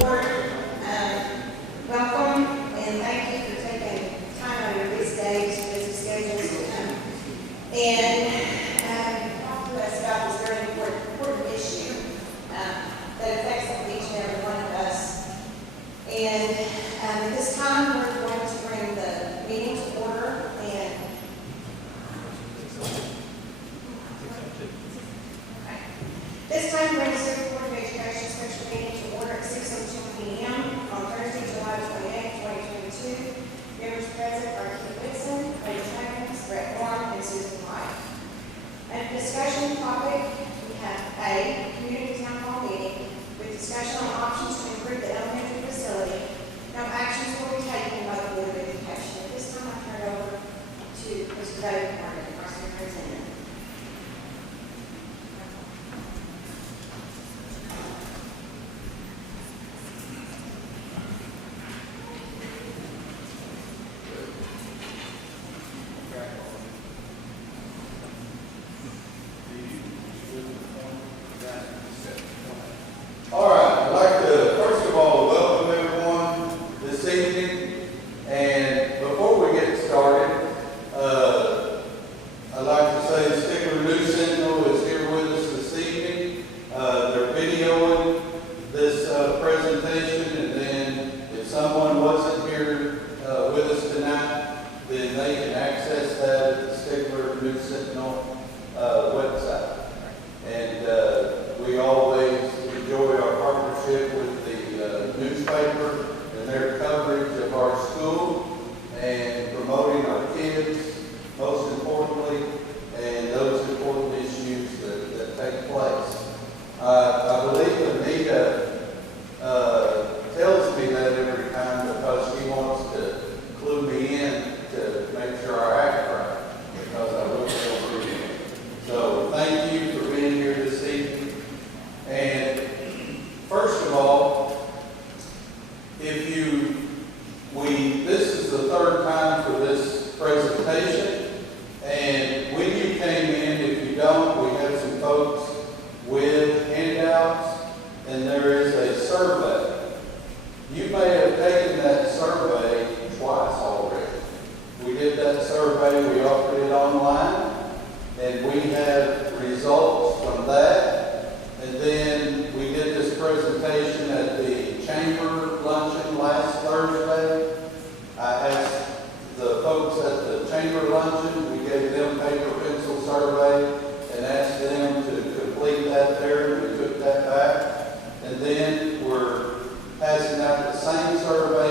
Board, welcome and thank you for taking time out of your busy days, busy schedules to come and talk to us about this very important issue that affects each and every one of us. And at this time, we're going to bring the meeting to order this time brings the Board of Education special meeting to order at 6:02 p.m. on Thursday, July 28, 2022. Members present are Keith Whitson, Lady Travis, Brett Warren, and Susan White. And discussion topic, we have A, community town hall meeting with discussion on options to improve the elementary facility. No actions will be taken by the Board of Education. At this time, I turn it over to Mr. David Harmon, our superintendent. All right, I'd like to, first of all, welcome everyone this evening. And before we get started, I'd like to say Stigler News Sentinel is here with us this evening. They're videoing this presentation, and then if someone wasn't here with us tonight, then they can access that at the Stigler News Sentinel website. And we always enjoy our partnership with the newspaper and their coverage of our school and promoting our kids, most importantly, and those important issues that take place. I believe Anita tells me that every time because she wants to clue me in to make sure I act right, because I will feel rude. So thank you for being here this evening. And first of all, this is the third time for this presentation, and when you came in, if you don't, we have some folks with handouts, and there is a survey. You may have taken that survey twice already. We did that survey, we offered it online, and we have results from that. And then we did this presentation at the chamber luncheon last Thursday. I asked the folks at the chamber luncheon, we gave them paper pencil survey and asked them to complete that there. We took that back. And then we're passing out the same survey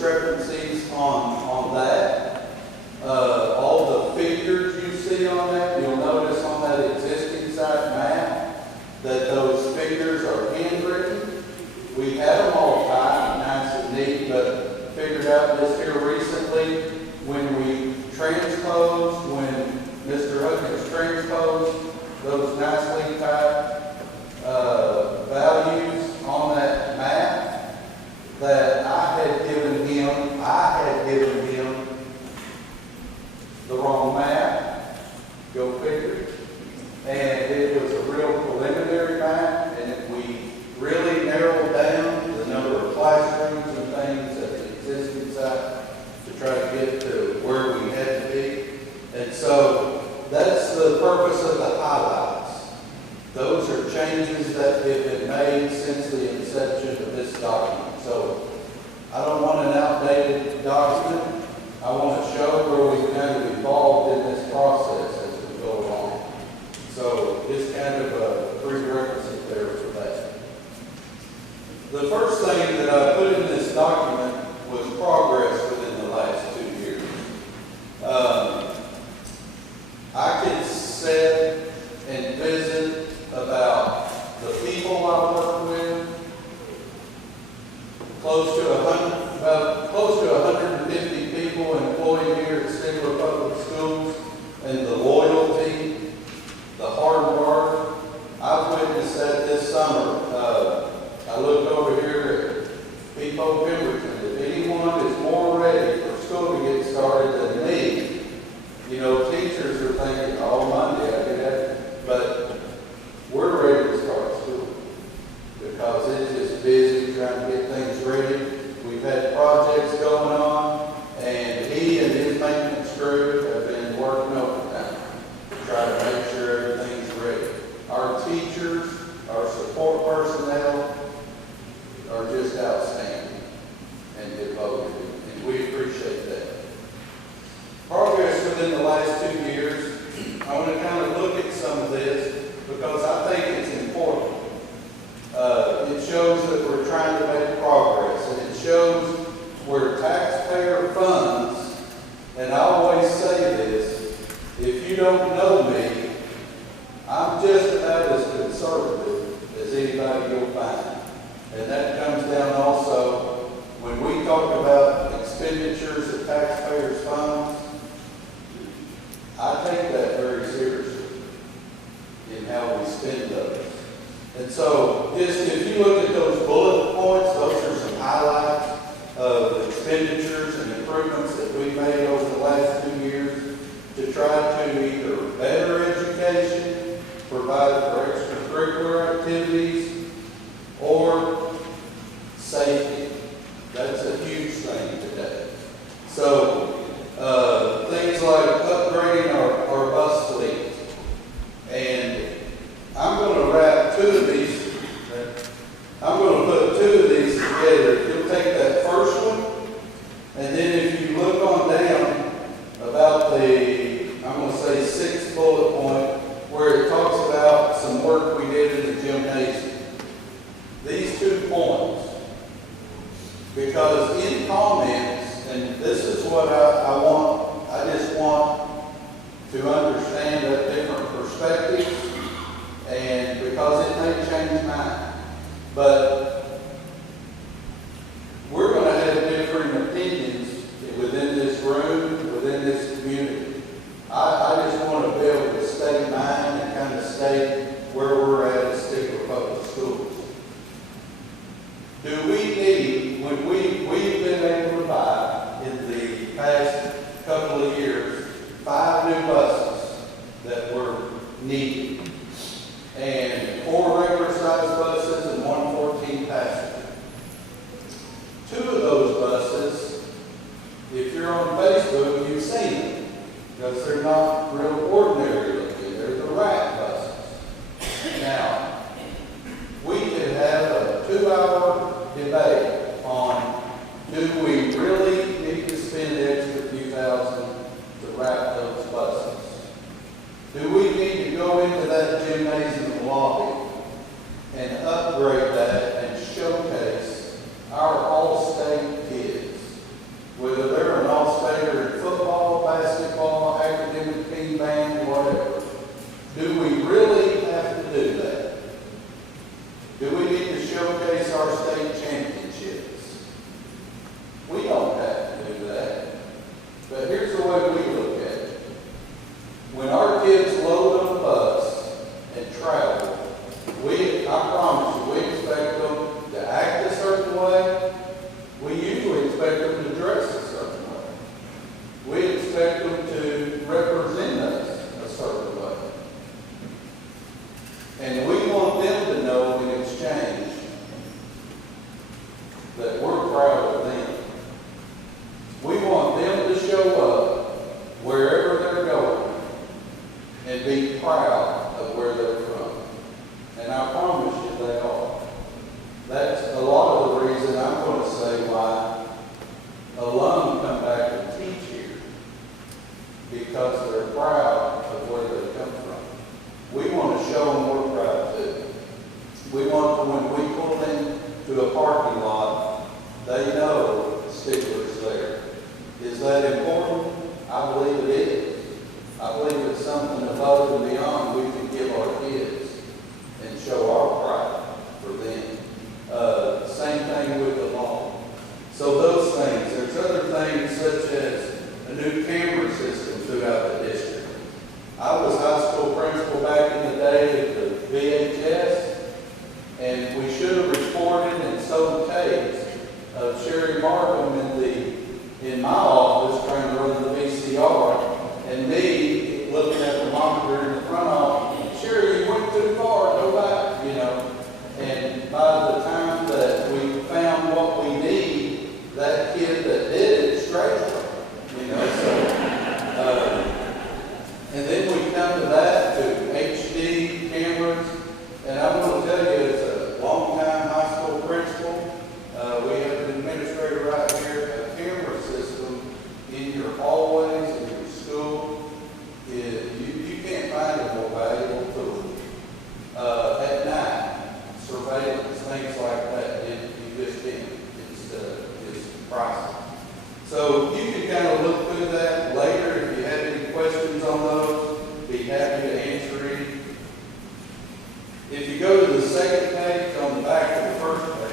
discrepancies on that. All the figures you see on that, you'll notice on that existing site map that those figures are handwritten. We had them all tied, nice and neat, but figured out this here recently when we transposed, when Mr. Huggins transposed those nicely typed values on that map that I had given him the wrong map. Go figure. And it was a real preliminary map, and we really narrowed down the number of classrooms and things at the existing site to try to get to where we had to be. And so that's the purpose of the highlights. Those are changes that have been made since the inception of this document. So I don't want an outdated document. I want to show where we've kind of evolved in this process as we go along. So it's kind of a prerequisite there for that. The first thing that I put in this document was progress within the last 2 years. I could sit and visit about the people I work with, close to 150 people employed here at Stigler Public Schools, and the loyalty, the hard work. I've witnessed that this summer. I looked over here at People Pemberton. If anyone is more ready for school to get started than me, you know, teachers are thinking, oh, Monday I get it, but we're ready to start school because it's just busy trying to get things ready. We've had projects going on, and he and his maintenance crew have been working overtime to try to make sure everything's ready. Our teachers, our support personnel are just outstanding and devoted, and we appreciate that. Progress within the last 2 years, I want to kind of look at some of this because I think it's important. It shows that we're trying to make progress, and it shows where taxpayer funds, and I always say this, if you don't know me, I'm just about as conservative as anybody you'll find. And that comes down also when we talk about expenditures of taxpayers' funds. I take that very seriously in how we spend those. And so just if you look at those bullet points, those are some highlights of expenditures and improvements that we've made over the last 2 years to try to either better education, provide for extracurricular activities, or safety. That's a huge thing today. So things like upgrading our bus fleet. And I'm going to wrap 2 of these. I'm going to put 2 of these together. If you'll take that first one, and then if you look on down about the, I'm going to say 6th bullet point, where it talks about some work we did in the gymnasium. These 2 points, because in comments, and this is what I want, I just want to understand a different perspective, and because it may change mine. But we're going to have different opinions within this room, within this community. I just want to be able to state mine and kind of state where we're at Stigler Public Schools. Do we need, when we've been able to buy in the past couple of years, 5 new buses that were needed, and 4 regular size buses and 1 14-passenger. 2 of those buses, if you're on Facebook, you've seen them, because they're not real ordinary looking. They're the rack buses. Now, we could have a 2-hour debate on, do we really need to spend the extra few thousand to wrap those buses? Do we need to go into that gymnasium lobby and upgrade that and showcase our all-state kids They know Stigler's there. Is that important? I believe it is. I believe it's something above and beyond we can give our kids and show our pride for them. Same thing with the law. So those things. There's other things such as a new camera system throughout the district. I was high school principal back in the day of the VHS, and we should have recorded and sold tapes of Sherry Markham in my office trying to run the VCR, and me looking at the monitor in the front office. Sherry, you went too far, go back, you know. And by the time that we found what we need, that kid that did it straight, you know. So, and then we come to that, to HD cameras, and I want to tell you, as a long-time high school principal, we have an administrator right here, a camera system in your hallways, in your school. You can't find a more valuable tool. At night, surveillance, things like that, you just can't. It's priceless. So you can kind of look through that later if you have any questions on those. Be happy to answer any. If you go to the second page on the back of the first page,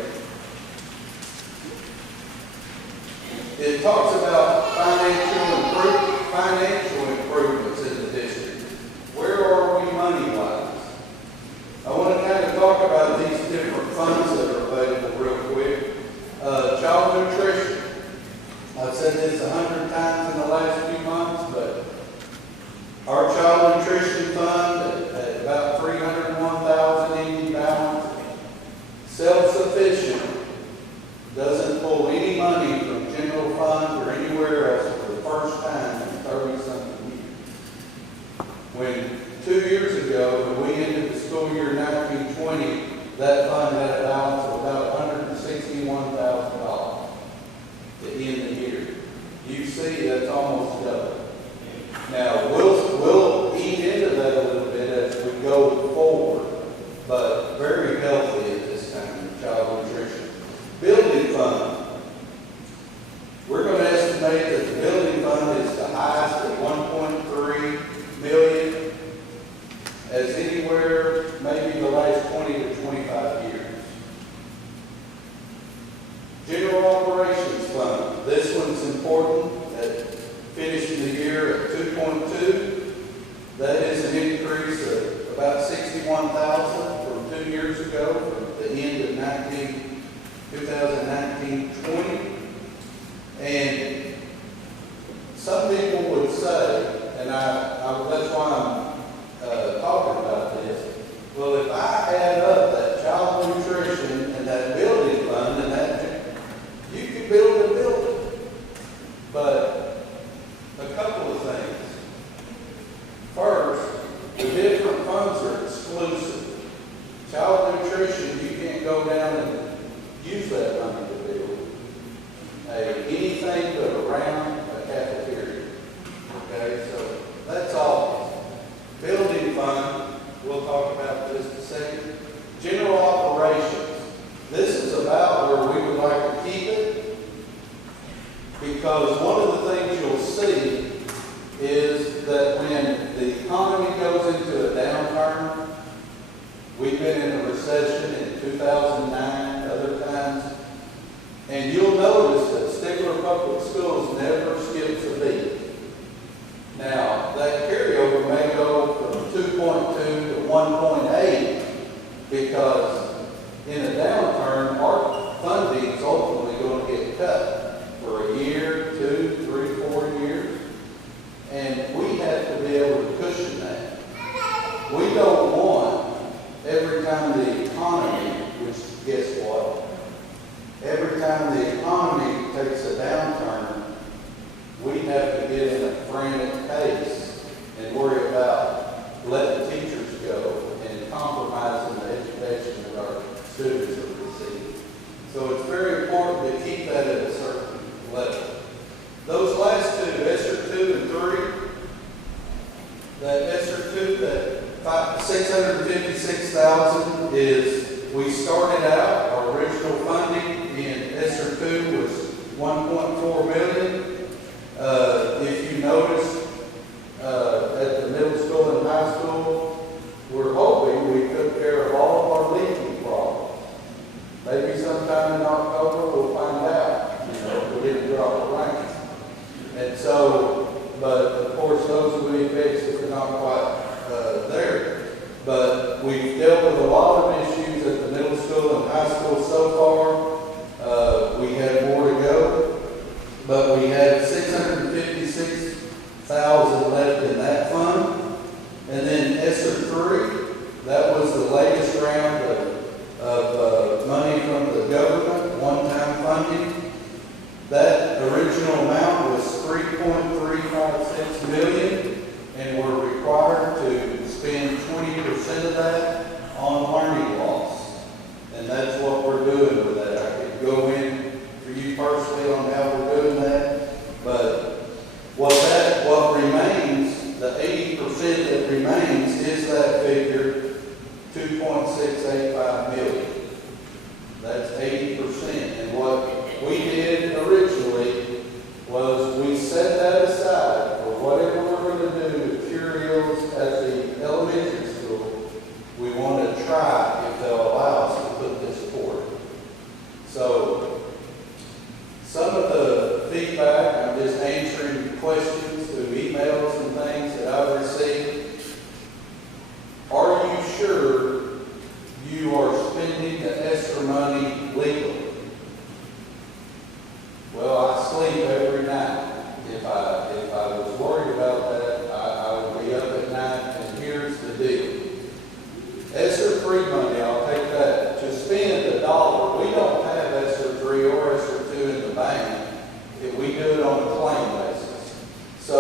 it talks about financial improvements in the district. Where are we money-wise? I want to kind of talk about these different funds that are available real quick. Child nutrition. I've said this 100 times in the last few months, but our child nutrition fund at about $301,000 ending balance, self-sufficient, doesn't pull any money from general fund or anywhere else for the first time in 30-something years. When 2 years ago, when we ended the school year 1920, that fund had a balance of about $161,000 at the end of the year. You see, that's almost double. Now, we'll eat into that a little bit as we go forward, but very healthy at this time in child nutrition. Building fund. We're going to estimate that the building fund is the highest at $1.3 million, as anywhere maybe the last 20 to 25 years. General operations fund. This one's important. At finishing the year at 2.2. That is an increase of about $61,000 from 2 years ago, from the end of 2019-20. And some people would say, and that's why I'm talking about this. Well, if I add up that child nutrition and that building fund and that, you can build a building. But a couple of things. First, the different funds are exclusive. Child nutrition, you can't go down and use that money to build anything but around a cafeteria. Okay, so that's all. Building fund, we'll talk about this in a second. General operations. This is about where we would like to keep it, because one of the things you'll see is that when the economy goes into a downturn, we've been in a recession in 2009, other times, and you'll notice that Stigler Public Schools never skips a beat. Now, that carryover may go from 2.2 to 1.8 because in a downturn, our funding is ultimately going to get cut for a year, 2, 3, 4 years, and we have to be able to cushion that. We don't want every time the economy, which guess what? Every time the economy takes a downturn, we have to get in a frantic pace and worry about letting teachers go and compromising the education that our students are receiving. So it's very important to keep that at a certain level. Those last two, ESSER 2 and 3, that ESSER 2, that $656,000 is, we started out, our original funding in ESSER 2 1.4 million. If you notice, at the middle school and high school, we're hoping we took care of all of our leaking problems. Maybe sometime in October we'll find out, if we didn't drop the rain. And so, but of course those will be fixed if they're not quite there. But we've dealt with a lot of issues at the middle school and high school so far. We have more to go, but we have $656,000 left in that fund. And then ESSER 3, that was the latest round of money from the government, one-time funding. That original amount was $3.356 million, and we're required to spend 20% of that on learning loss. And that's what we're doing with that. I could go in for you personally on how we're doing that, but what remains, the 80% that remains is that figure, $2.685 million. That's 80%. And what we did originally was we set that aside for whatever we're going to do with materials at the elementary school. We want to try, if they'll allow us, to put this forward. So, some of the feedback, I'm just answering questions through emails and things that I've received. Are you sure you are spending the ESSER money legally? Well, I sleep every night. If I was worried about that, I would be up at night, and here's the deal. ESSER 3 money, I'll take that. To spend $1, we don't have ESSER 3 or ESSER 2 in the bank if we do it on a claim basis. So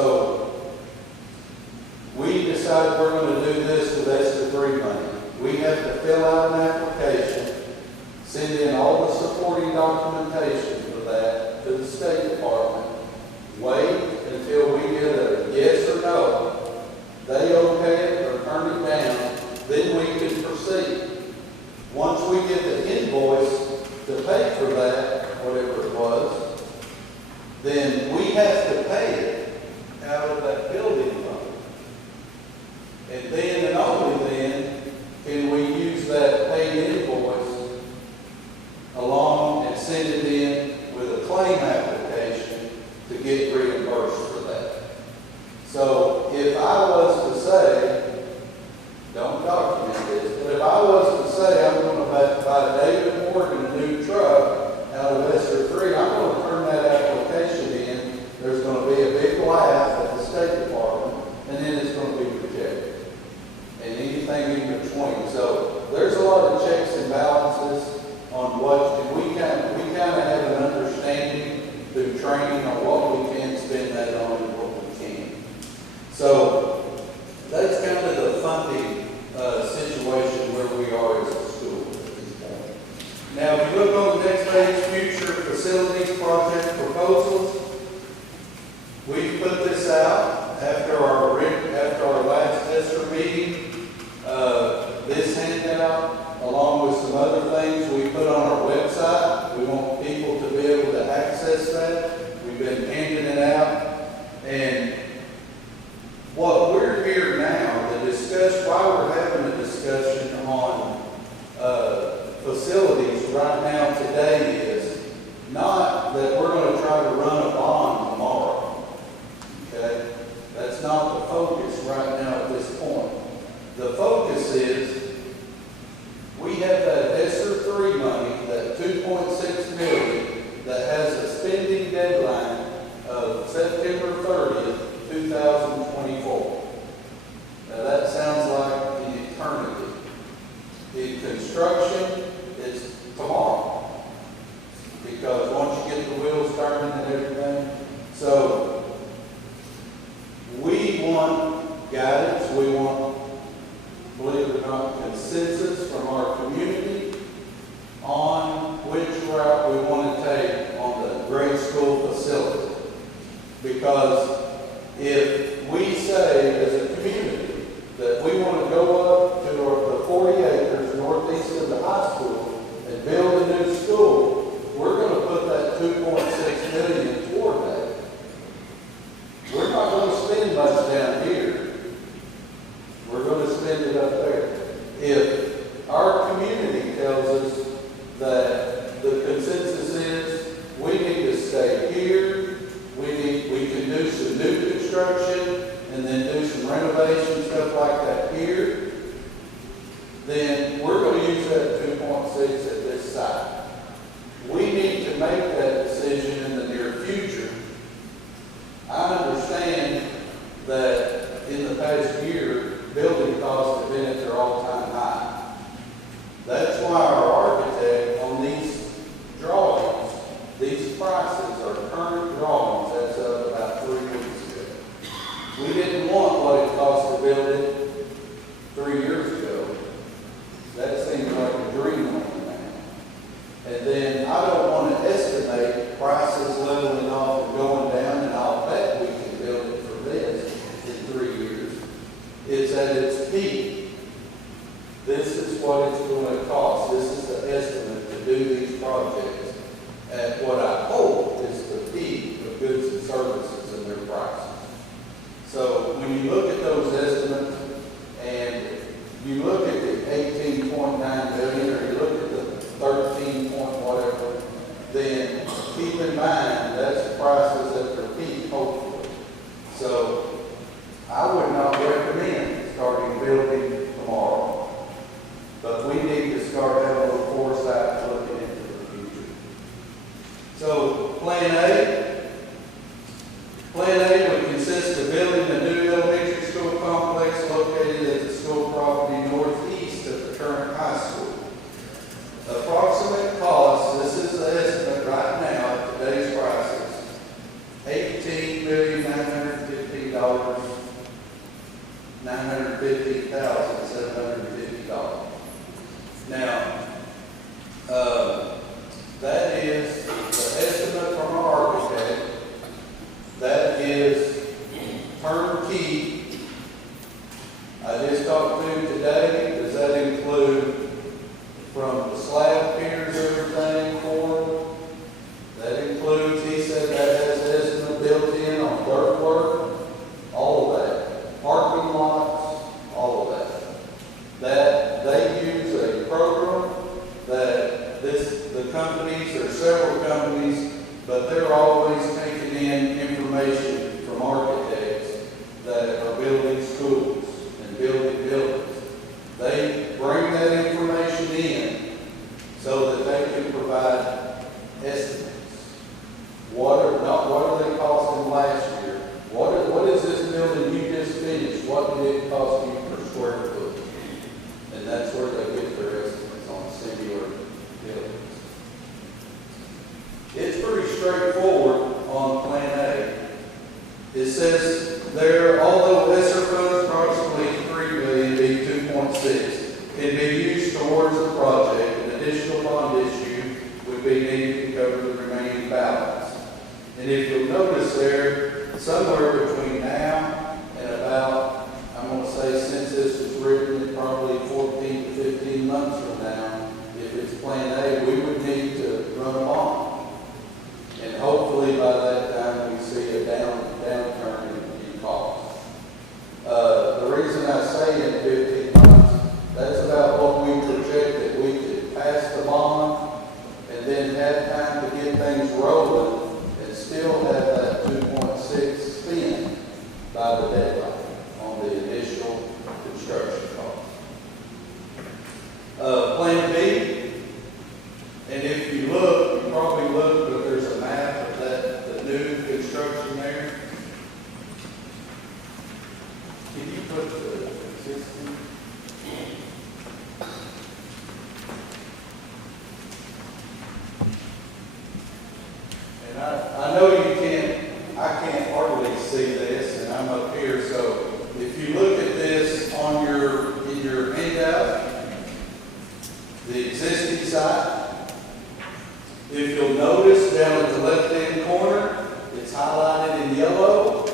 we decided we're going to do this with ESSER 3 money. We have to fill out an application, send in all the supporting documentation for that to the State Department, wait until we get a yes or no. They okay it or turn it down, then we can proceed. Once we get the invoice to pay for that, whatever it was, then we have to pay it out of that building fund. And then and only then can we use that paid invoice along and send it in with a claim application to get reimbursed for that. So if I was to say, don't document this, but if I was to say I'm going to buy David Morgan a new truck out of ESSER 3, I'm going to turn that application in. There's going to be a big laugh at the State Department, and then it's going to be rejected. And anything in between. So there's a lot of checks and balances on what we kind of have an understanding through training on what we can spend that on and what we can't. So that's kind of the funding situation where we are as a school at this point. Now, if you look on the next page, future facilities project proposals, we put this out after our last ESSER meeting. This handout, along with some other things, we put on our website. We want people to be able to access that. We've been handing it out. And what we're here now to discuss, why we're having a discussion on facilities right now today is not that we're going to try to run a bond tomorrow. Okay? That's not the focus right now at this point. The focus is we have that ESSER 3 money, that $2.6 million, that has a spending deadline of September 30th, 2024. Now that sounds like an eternity. In construction, it's tomorrow. Because once you get the wheels turning and everything. So we want guidance, we want, believe it or not, consensus from our community on which route we want to take on the grade school facility. Because if we say as a community that we want to go up to the 40 acres northeast of the high school and build a new school, we're going to put that $2.6 stay here, we can do some new construction and then do some renovation, stuff like that here, then we're going to use that 2.6 at this site. We need to make that decision in the near future. I understand that in the past year, building costs have been at their all-time high. That's why our architect on these drawings, these prices are current drawings as of about 3 weeks ago. We didn't want what it cost to build it 3 years ago. That seems like a dream on me now. And then I don't want to estimate prices leveling off and going down, and I'll bet we can build it for this in 3 years. It's at its peak. This is what it's going to cost. This is the estimate to do these projects at what I hope is the peak of goods and services and their prices. So when you look at those estimates and you look at the 18.9 million or you look at the 13 point whatever, then keep in mind that's prices at their peak, hopefully. So I would not recommend starting building tomorrow. But we need to start having a little foresight looking into the future. So Plan A would consist of building a new elementary school complex located at the school property northeast of the current high school. Approximate cost, this is the estimate right now at today's prices, $18,915,750. Now, that is the estimate from our architect. That is turnkey. I just talked to him today. Does that include from the slab piers, everything for him? That includes, he said that has the estimate built in on dirt work, all of that. Parking lots, all of that. That they use a program that the companies, there are several companies, but they're always taking in information from architects that are building schools and building buildings. They bring that information in so that they can provide estimates. What are they costing last year? What is this building you just finished? What did it cost you per square foot? And that's where they get their estimates on singular buildings. It's pretty straightforward on Plan A. It says there, although ESSER funds approximately $3 million, being 2.6, can be used towards the project, an additional bond issue would be needed to cover the remaining balance. And if you'll notice there, somewhere between now and about, I'm going to say since this was written, probably 14 to 15 months from now, if it's Plan A, we would need to run a bond. And hopefully by that time we see a downturn in cost. The reason I say in 15 months, that's about what we project that we could pass the bond and then have time to get things rolling and still have that 2.6 spent by the deadline on the initial construction cost. Plan B, and if you look, you probably look, but there's a map of the new construction there. Can you put the existing? And I know you I can't hardly see this, and I'm up here, so if you look at this in your handout, the existing site, if you'll notice down at the left-hand corner, it's highlighted in yellow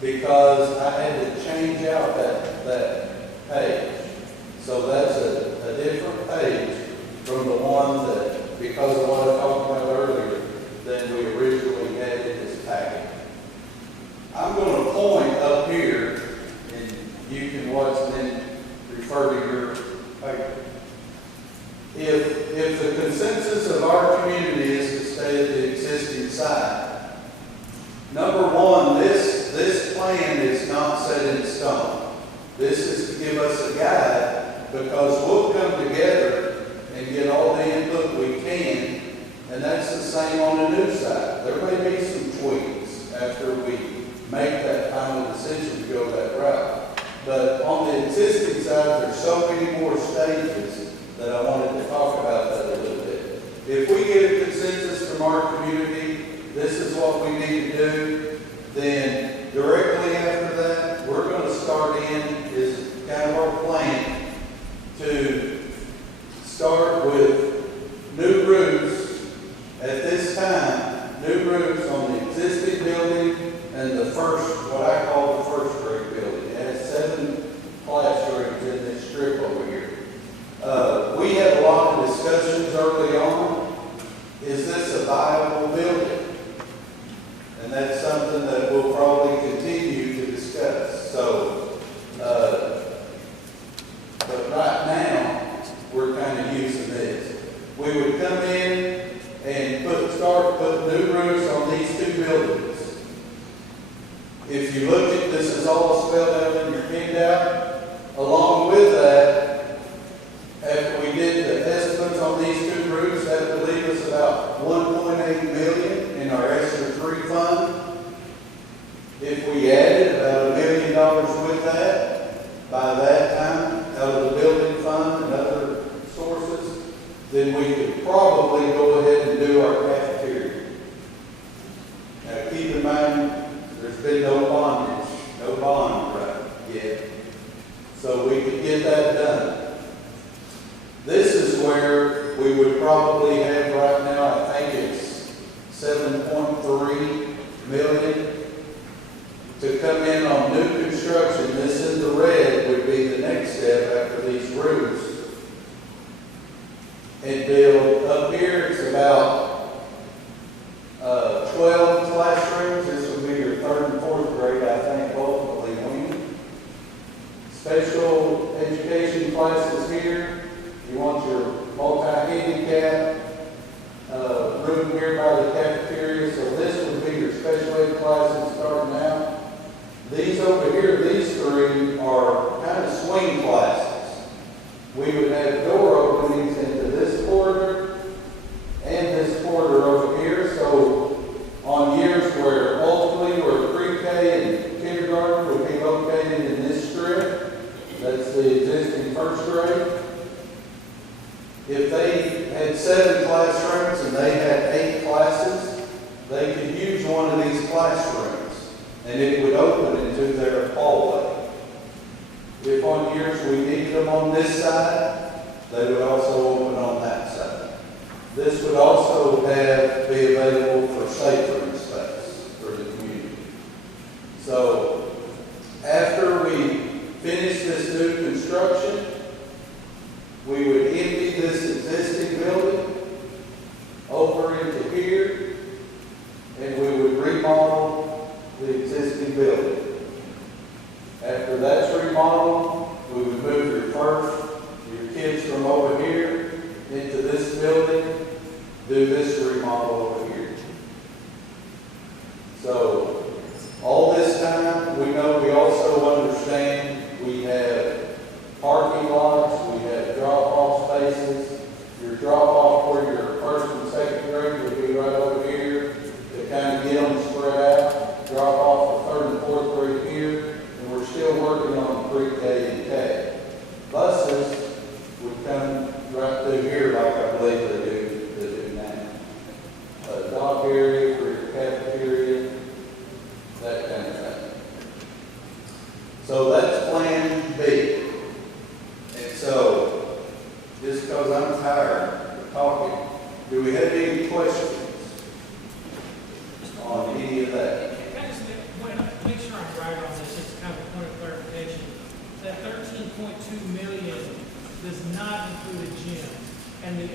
because I had to change out that page. So that's a different page from the one that, because of what I talked about earlier, than we originally had in this packet. I'm going to point up here, and you can watch and then refer to your paper. If the consensus of our community is to stay at the existing inside. Number one, this plan is not set in stone. This is to give us a guide, because we'll come together and get all the input we can, and that's the same on the new side. There may be some tweaks after we make that final decision to go that route. But on the existing side, there's so many more stages that I wanted to talk about that a little bit. If we get a consensus from our community, this is what we need to do, then directly after that, we're going to start in, is kind of our plan, to start with new roofs at this time, new roofs on the existing building and the first, what I call the first grade building. It has 7 classrooms in this strip over here. We had a lot of discussions early on. Is this a viable building? And that's something that we'll probably continue to discuss. So, but right now, we're kind of using this. We would come in and start putting new roofs on these 2 buildings. If you look at this, is all spelled out in your handout. Along with that, after we did the estimates on these 2 roofs, that would leave us about $1.8 million in our ESSER 3 fund. If we added about $1 million with that, by that time, out of the building fund and other sources, then we could probably go ahead and do our cafeteria. Now keep in mind, there's been no bondage, no bond right yet. So we could get that done. This is where we would probably have right now, I think it's $7.3 million to come in on new construction. This in the red would be the next step after these roofs. And build up here, it's about 12 classrooms. This would be your 3rd and 4th grade, I think, ultimately. Special education classes here. You want your multi-handicap room here by the cafeteria. So this would be your special ed classes starting out. These over here, these 3 are kind of swing classes. We would have door openings into this corridor and this corridor over here. So on years where ultimately where pre-K and kindergarten would be located in this strip, that's the existing 1st grade. If they had 7 classrooms and they had 8 classes, they could use one of these classrooms and it would open into their hallway. If on years we needed them on this side, they would also open on that side. This would also be available for safe room space for the community. So after we finish this new construction, we would empty this existing building over into here, and we would remodel the existing building. After that's remodeled, we would move your kids from over here into this building, do this remodel over here. So all this time, we know we also understand we have parking lots, we have drop-off spaces. Your drop-off for your 1st and 2nd grade would be right over here to kind of get them spread out. Drop-off for 3rd and 4th grade here, and we're still working on pre-K and K. Buses would come right through here like I believe they do now. A dock area for your cafeteria, that kind of thing. So that's plan B. And so, just because I'm tired of talking, do we have any questions on any of that? Can I just make sure I'm right on this, just kind of a point of clarification. That $13.2 million does not include a gym, and the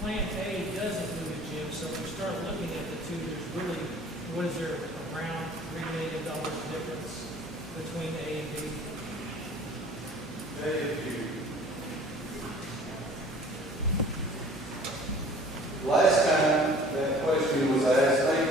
Plan A does include a gym. So if we start looking at the 2, there's really, what is there, around $3 million difference between A and B? Last time that question was asked, thank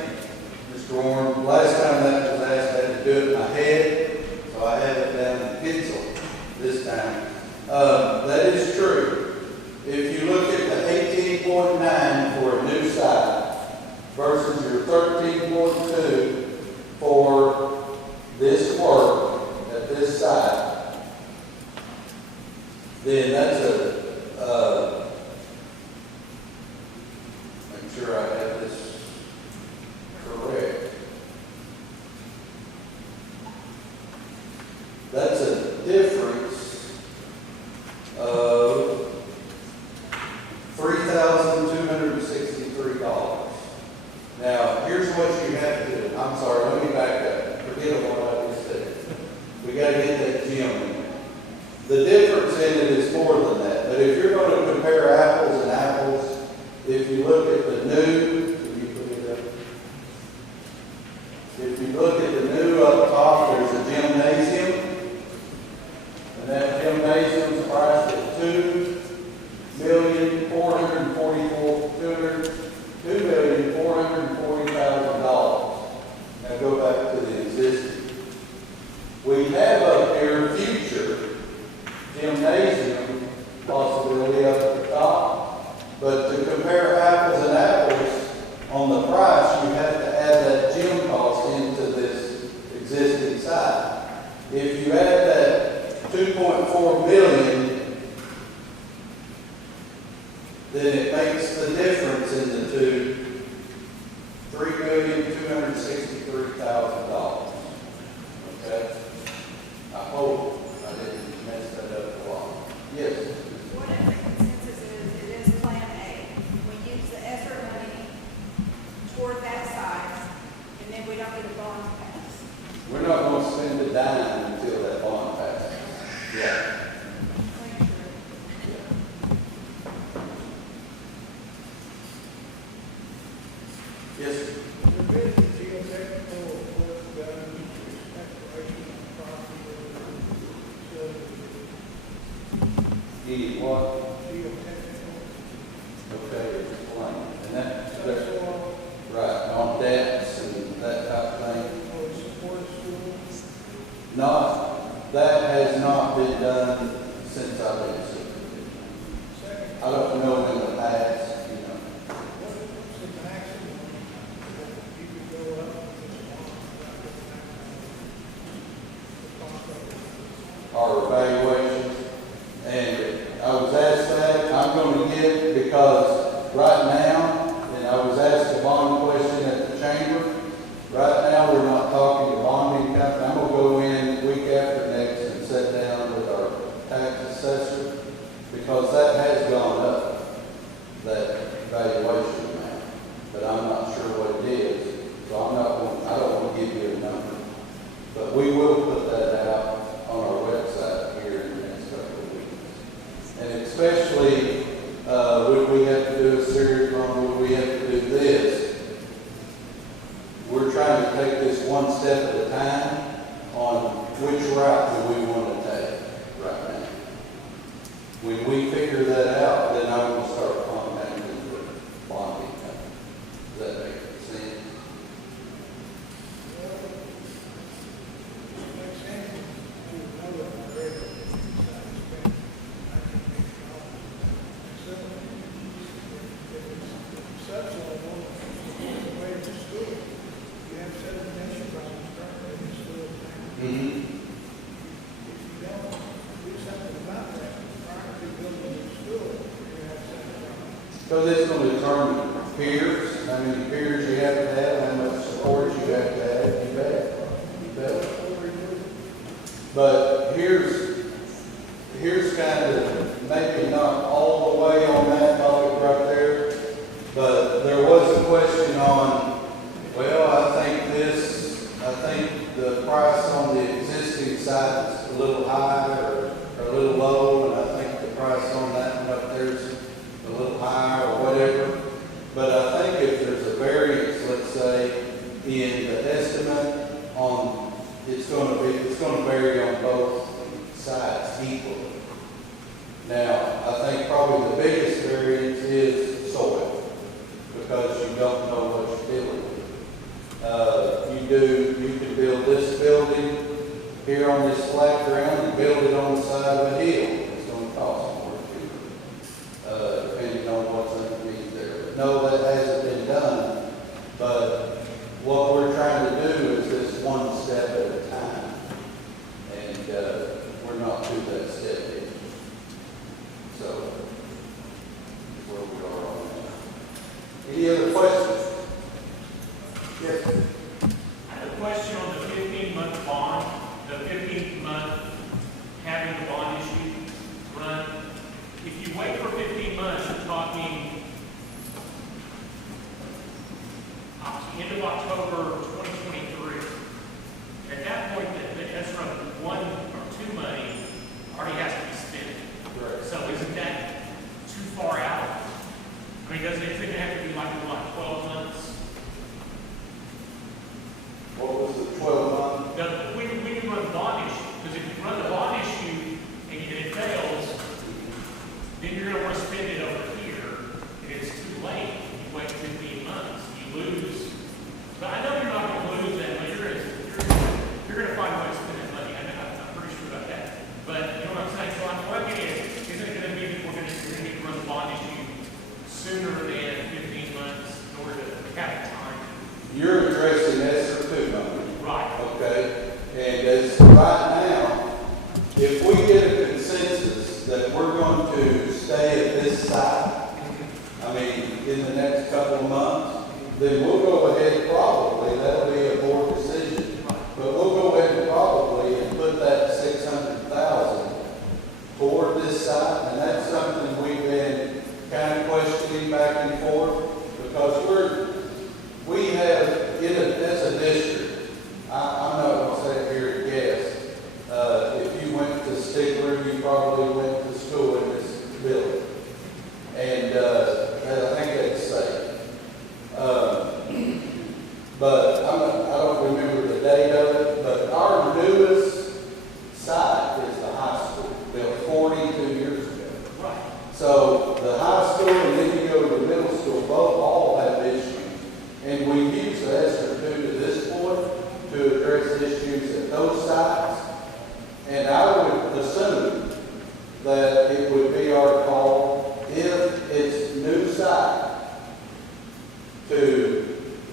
here's what you have to do. I'm sorry, let me back up. Forget what I just said. We gotta get that gym in there. The difference in it is more than that. But if you're gonna compare apples and apples, if you look at the new, if you look at the new up top, there's a gymnasium. And that gymnasium's priced at $2,440,000. Now go back to the existing. We have up here future gymnasium possibility up at the top. But to compare apples and apples on the price, you have to add that gym cost into this existing site. If you add that 2.4 million, then it makes the difference in the two, $3,263,000. Okay? I hope I didn't mess that up a lot. Yes? Whatever the consensus is, it is Plan A. We use the ESSER money toward that side, and then we don't get a bond pass. We're not going to spend a dime until that bond passes. Yeah. Yes, sir. The bid, the geotechnical work done, exploration of property, What? geotechnical. Okay, explain. And that's Soil, right, on debts and that type of thing. support school. Not, that has not been done since I've been superintendent. Second, I don't know in the past, you know. what's the maximum you could go up with this bond? Our evaluation. And I was asked that, I'm going to get, because right now, and I was asked a bond question at the chamber, right now we're not talking to bonding company. I'm going to go in week after next and sit down with our tax assessor, because that has gone up, that valuation amount. But I'm not sure what it is, so I don't want to give you a number. But we will put that out on our website here in the next couple of weeks. And especially, would we have to do a series loan, would we have to do this? We're trying to take this one step at a time on which route do we want to take right now. When we figure that out, then I'm going to start contacting the bonding company. Does that make sense? Makes sense to know that already. Such a way to school. You have 7 nations on the start of school. Mm-hmm. If you don't do something about that, prior to building a school, you have 7 problems. So this is going to determine peers, how many peers you have to have, how much support you have to have, you bet. You bet. But here's kind of, maybe not all the way on that topic right there, but there was a question on, well, I think the price on the existing site is a little high or a little low, and I think the price on that one up there is a little high or whatever. But I think if there's a variance, let's say, in the estimate on, it's going to vary on both sides equally. Now, I think probably the biggest variance is soil, because you don't know what you're dealing with. You can build this building here on this flat ground and build it on the side of a hill. It's going to cost more cheaper, depending on what's underneath there. No, that hasn't been done, but what we're trying to do is this one step at a time, and we're not to that step yet. So, where we are on that. Any other questions? Yes. I have a question on the 15-month bond, the 15-month having the bond issue run. If you wait for 15 months, you're talking end of October 2023. At that point, that's from 1 or 2 money already has to be spent. Correct. So isn't that too far out? I mean, doesn't it have to be like 12 months? What was the 12 month? When you run the bond issue, because if you run the bond issue and it fails, then you're going to want to spend it over here, and it's too late. You wait 15 months, you lose. But I know you're not going to lose that, but you're going to find a way to spend that money. I'm pretty sure about that. But you know what I'm saying? So what I'm getting is it going to be that we're going to run the bond issue sooner than 15 months in order to have time? You're addressing ESSER 2 money. Right. Okay, and as right now, if we get a consensus that we're going to stay at this site, I mean, in the next couple of months, then we'll go ahead probably, that'll be a board decision, but we'll go ahead and probably and put that 600,000 toward this site, and that's something we've been kind of questioning back and forth, because we have, as a district, I'm not going to say it here and guess. If you went to Stigler, you probably went to school in this building. And I think that's safe. But I don't remember the date of it, but our newest site is the high school, built 42 years ago. Right. So the high school and then you go to the middle school, both all have issues. And we use the ESSER 2 to this point to address issues at those sites. And I would assume that it would be our call if it's new site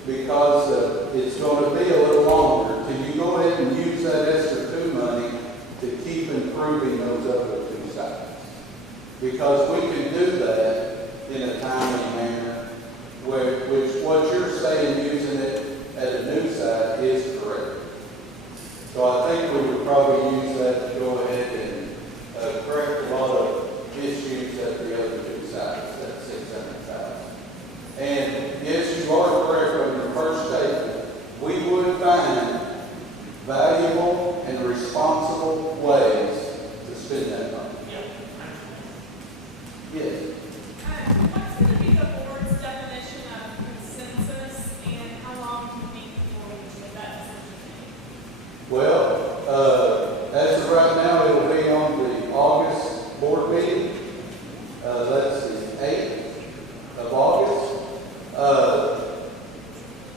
because it's going to be a little longer. Can you go ahead and use that ESSER 2 money to keep improving those other 2 sites? Because we can do that in a timely manner, which what you're saying using it at a new site is correct. So I think we would probably use that to go ahead and correct a lot of issues at the other 2 sites, that 600,000. And yes, you are correct on your first statement. We would find valuable and responsible ways to spend that money. Yes. What's going to be the board's definition of consensus, and how long do you think before we make that decision? Well, as of right now, it will be on the August board meeting. That's the 8th of August.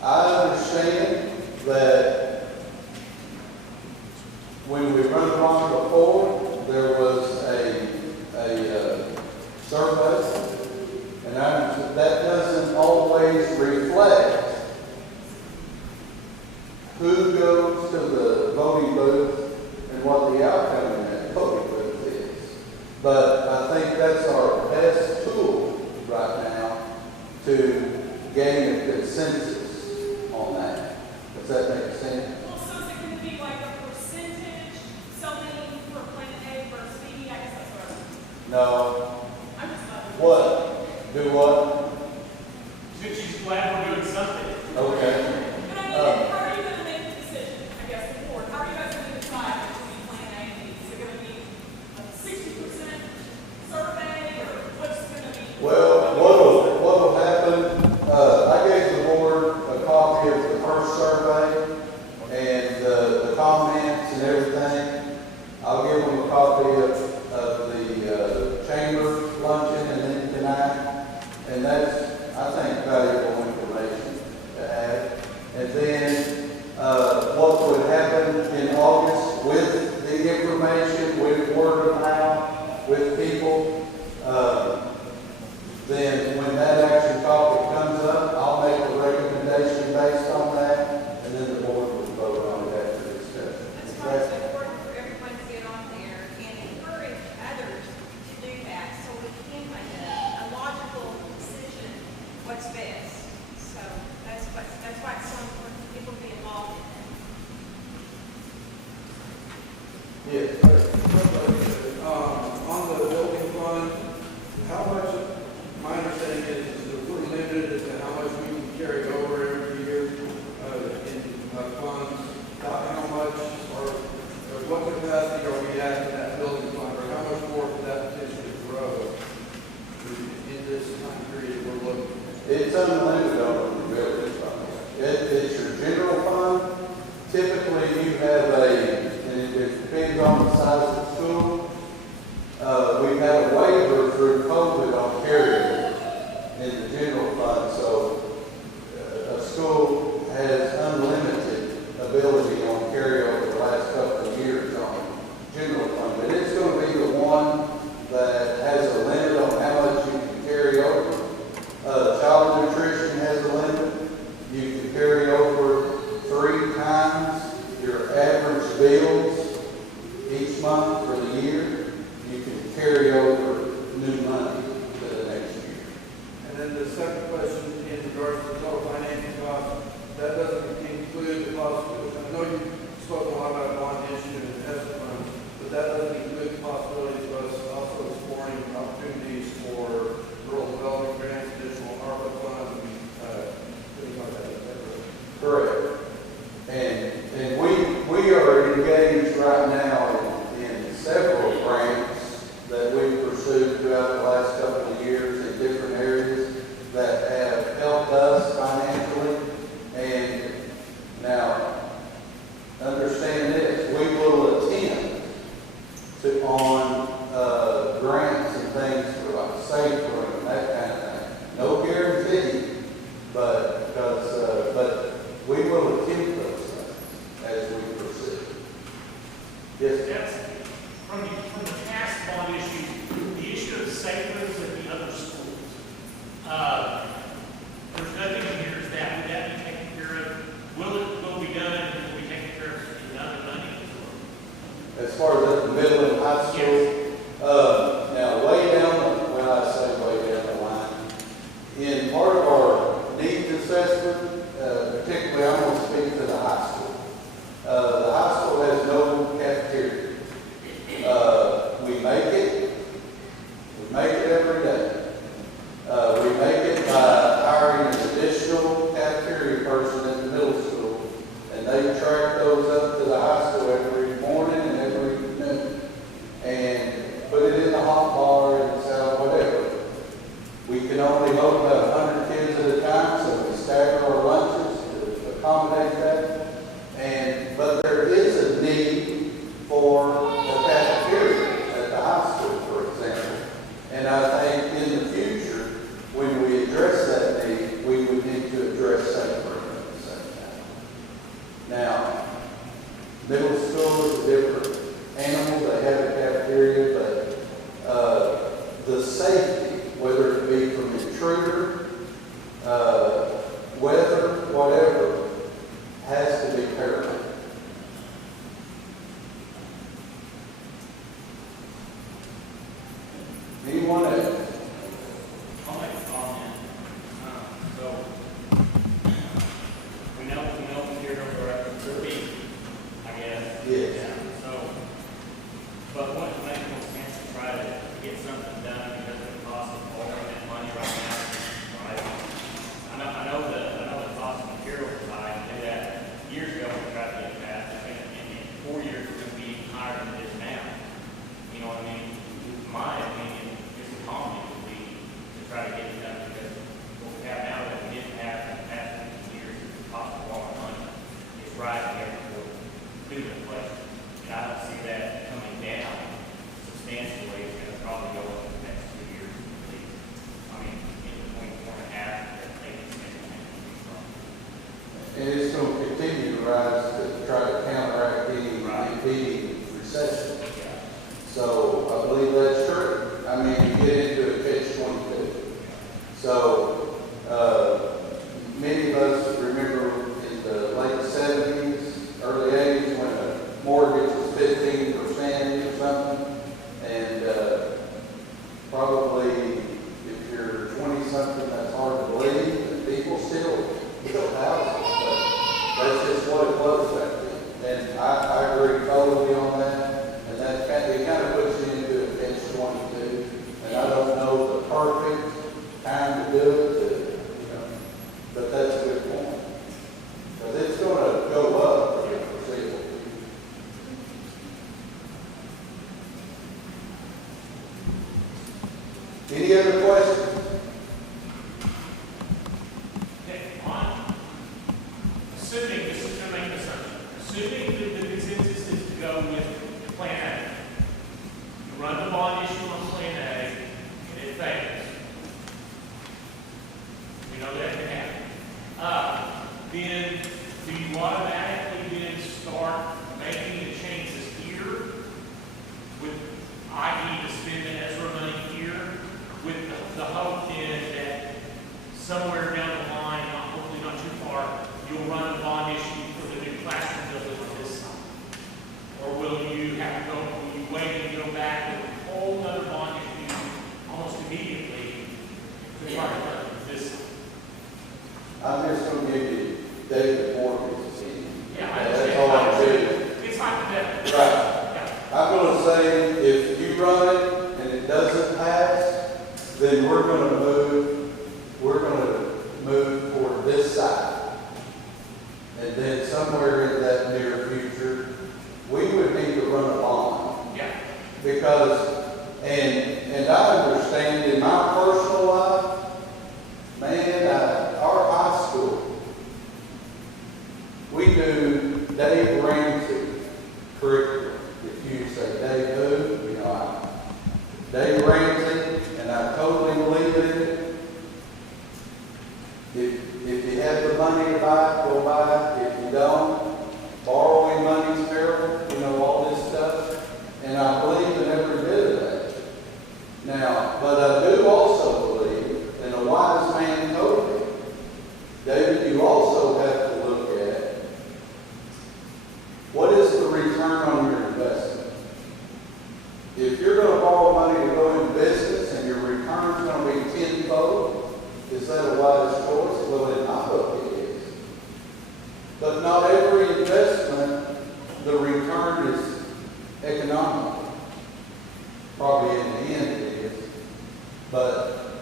I understand that when we run along before, there was a survey, and that doesn't always reflect who goes to the voting booth and what the outcome in that voting booth is. But I think that's our best tool right now to gain a consensus on that. Does that make sense? Well, so is it going to be like a percentage, so many for Plan A versus B? I guess that's what I'm. No. I'm just not. What? Do what? She's glad we're doing something. Okay. But I mean, how are you going to make the decision? I guess the board. How are you guys going to decide between Plan A and B? Is it going to be a 60% survey, or what's going to be? Well, what'll happen, I gave the board a copy of the first survey and the comments and everything. I'll give them a copy of the chamber luncheon and then tonight. And that's, I think, valuable information to have. And then what would happen in August with the information, with word of mouth, with people, then when that action topic comes up, I'll make a recommendation based on that, and then the board will vote on it after discussion. That's why it's important for everyone to get on there and encourage others to do that, so we can make a logical decision what's best. So that's why it's so important for people to be involved in it. Yes. On the building fund, how much, my understanding is we're limited as to how much we can carry over every year. unlimited on the building fund. It's your general fund. Typically, you have and it depends on the size of the school. We've had a waiver through COVID on carryover in the general fund, so a school has unlimited ability on carryover the last couple of years on general fund. But it's going to be the one that has a limit on how much you can carry over. Child nutrition has a limit. You can carry over 3 times your average bills each month for the year. You can carry over new money to the next year. And then the second question in regards to the total financing cost, that doesn't include the possibility, I know you spoke a lot about bond issue and test funds, but that doesn't include the possibility of us also exploring opportunities for rural development grants, additional ARPA funds, things like that. Is that right? Correct. And we are engaged right now in several grants that we've pursued throughout the last couple of years in different areas that have helped us financially. And now, understand this, we will attend on grants and things for like safe room and that kind of thing. No guarantee, but we will attempt those things as we proceed. Yes, That's, from the past bond issue, the issue of safe rooms at the other schools. There's nothing in here, is that, would that be taken care of? Will be done, and will be taken care of in other money? as far as at the middle and high school, now way down, when I say way down the line, in part of our needs assessment, particularly I'm going to speak to the high school. The high school has no cafeteria. We make it every day. We make it by hiring an additional cafeteria person at the middle school, and they track those up to the high school every morning and every noon, and put it in the hot bar and sell whatever. We can only hold about 100 kids at a time, so we stagger our lunches to accommodate that. But there is a need for a cafeteria at the high school, for example. And I think in the future, when we address that need, we would need to address safe room at the same time. Now, middle school is a different animal. They have a cafeteria, but the safety, whether it be from intruder, weather, whatever, has to be paramount. Anyone else? I'll make a comment. So, we know here over at the week, I guess. Yes. Yeah, so, but wouldn't it make more sense to try to get something done because of the cost of borrowing that money right now, right? I know the cost of material provided, we did that years ago, we tried to get that, and in 4 years, it's gonna be higher than it is now. You know what I mean? In my opinion, it's economy would be to try to get it done because what we have now that we didn't have in the past 15 years, the cost of borrowing money is rising every quarter due to inflation. And I don't see that coming down substantially. It's gonna probably go up in the next 2 years at least. I mean, in between 4.5 and 8%. And it's going to continue to rise to try to counteract any impending recession. So I believe that's true. I mean, you get into a catch-22. So many of us remember in the late 70s, early 80s, when a mortgage was 15% or something, and probably if you're 20-something, that's hard to believe, but people still build houses. But that's just what it was back then. And I agree totally on that. And that kind of puts you into a catch-22. And I don't know the perfect time to do it, but that's a good point. Because it's going to go up for the foreseeable future. Any other questions? assuming that the consensus is to go with Plan A. You run the bond issue on Plan A, and it fails. We know that can happen. Then do you automatically then start making the changes here with, i.e. to spend the Ezra money here, with the hope then that somewhere down the line, hopefully not too far, you'll run a bond issue for the new classroom building on this side? Or will you have to go, will you wait and go back with a whole other bond issue almost immediately to try to run this side? I'm just gonna give you David Morgan's opinion. Yeah, I That's understand. all I'm doing. It's hypothetical. Right. Yeah. I'm gonna say, if you run it and it doesn't pass, then we're gonna move toward this side. And then somewhere in that near future, we would need to run a bond. Yeah. Because, and I understand in my personal life, man, our high school, we do Dave Ramsey curriculum. If you say Dave who, you know, Dave Ramsey, and I totally believe in it. If you have the money to buy it, go buy it. If you don't, borrowing money's terrible, you know, all this stuff. And I believe in every bit of that. Now, but I do also believe, and a wise man told me, David, you also have to look at what is the return on your investment. If you're going to borrow money to go in business and your return is going to be tenfold, is that a wise choice? Well, in my book it is. But not every investment, the return is economical. Probably in the end it is. But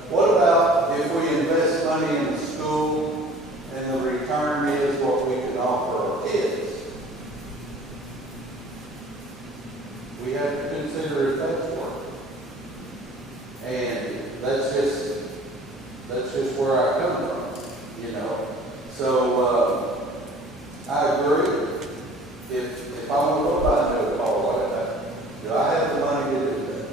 what about if we invest money in the school and the return is what we can offer our kids? We have to consider if that's worth it. And that's just where I come from, you know. So I agree. If I want to go buy a new car like that, do I have the money to do that?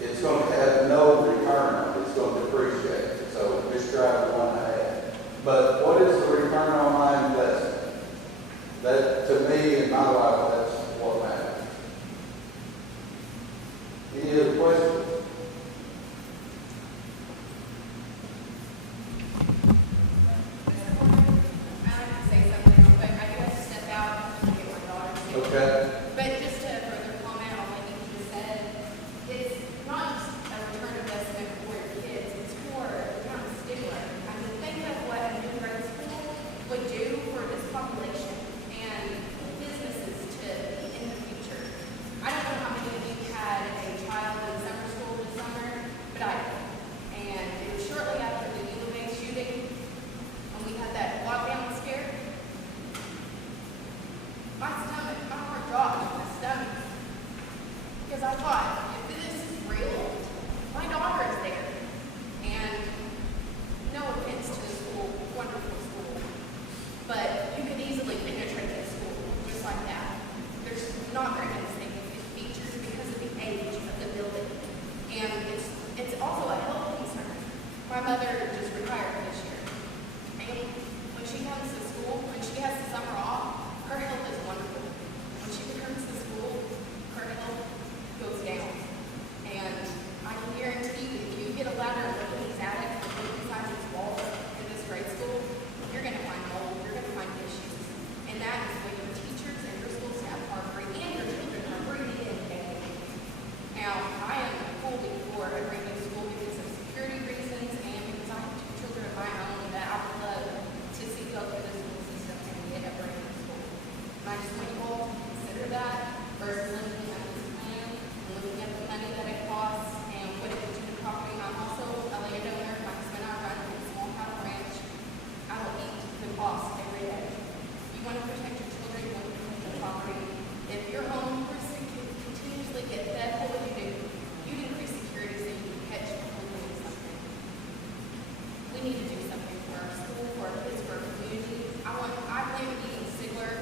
It's going to have no return on it. It's going to depreciate. So just drive the one I have. But what is the return on my investment? That, to me, in my life, that's what matters. Any other questions? Okay. But just to further comment on what you just said, it's not just a return investment for your kids, it's for Stigler. I mean, think of what a new grade school would do for this population and businesses to in the future. I don't know how many of you had a child in summer school this summer, but I did. And it was shortly after the UVA shooting, when we had that lockdown scare. My stomach, my heart dropped in my stomach. Because I thought, if this is real, my daughter is there. And no offense to the school, wonderful school, but you could easily penetrate that school just like that. There's not very many significant features because of the age of the building. And it's also a health concern. My mother just retired this year. And when she comes to school, when she has the summer off, her health is wonderful. When she returns to school, her health goes down. And I can guarantee you, if you get a ladder and look at these attics and look inside these walls in this grade school, you're going to find mold, you're going to find issues. And that is what your teachers and your school staff are breathing, and your children are breathing in daily. Now, I am fully for a brand new school because of security reasons and because I have two children of my own that I would love to see go through the school system and get a brand new school. And I just want you all to consider that versus looking at this plan and looking at the money that it costs and what it would do to property. I'm also a landowner. My husband and I run a small cattle ranch. I will eat the cost every day. You want to protect your children, you want to protect your property. If your home continuously get fed, what would you do? You'd increase security so you can catch people doing something. We need to do something for our school, for our kids, for our community. I plan to be in Stigler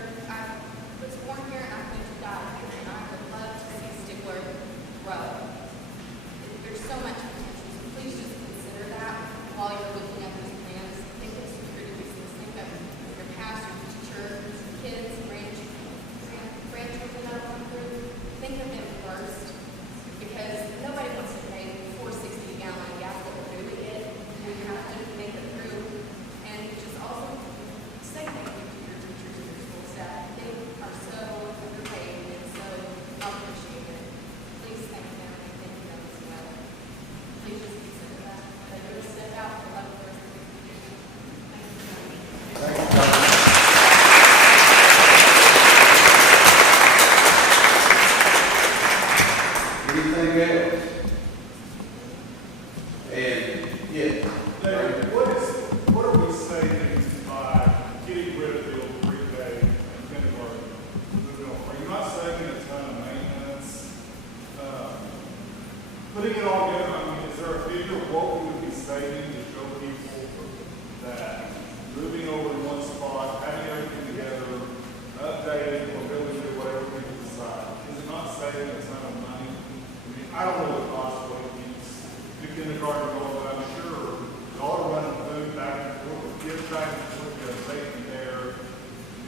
updated, or really do whatever we decide. Is it not saving a ton of money? I mean, I don't know the cost of what it means. The kindergarten going, but I'm sure y'all are running food back and forth, kids back and forth, you have safety there.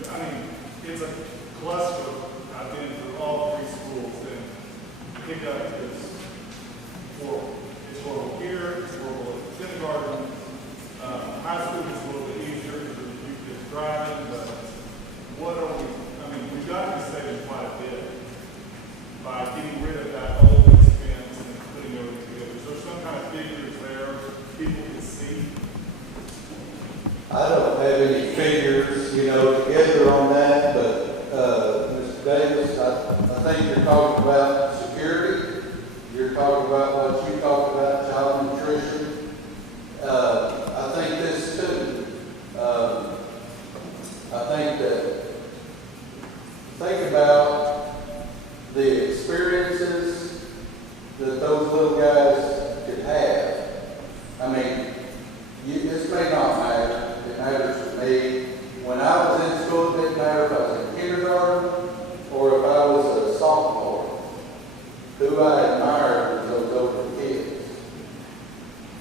I mean, it's a cluster. I've been through all 3 schools, and pickup is horrible. It's horrible here, it's horrible at kindergarten. High school is a little bit easier because of the youth is driving, but what are we, I mean, we've got to be saving quite a bit by getting rid of that old expense and putting everything together. So there's some kind of figures there people can see. I don't have any figures, together on that, but, Mr. Davis, I think you're talking about security. You're talking about what you talked about, child nutrition. I think this too. Think about the experiences that those little guys could have. I mean, this may not matter. It matters to me. When I was in school, it didn't matter if I was in kindergarten or if I was a sophomore. Who I admired was those older kids.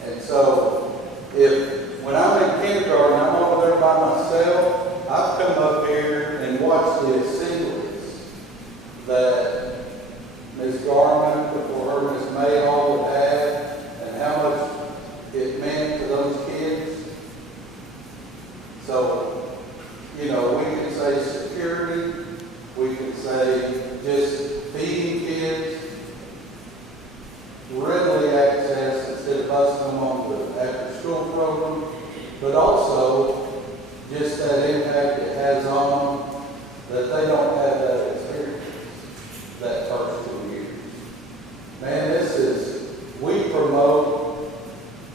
And so, when I'm in kindergarten, I'm over there by myself, I've come up here and watched the assemblies that Ms. Garman, before her Ms. Mayhall would have, and how much it meant to those kids. So, we can say security, we can say just feeding kids, readily access instead of busing them on the after-school program, but also just that impact it has on them, that they don't have that experience that first 2 years. Man, we promote,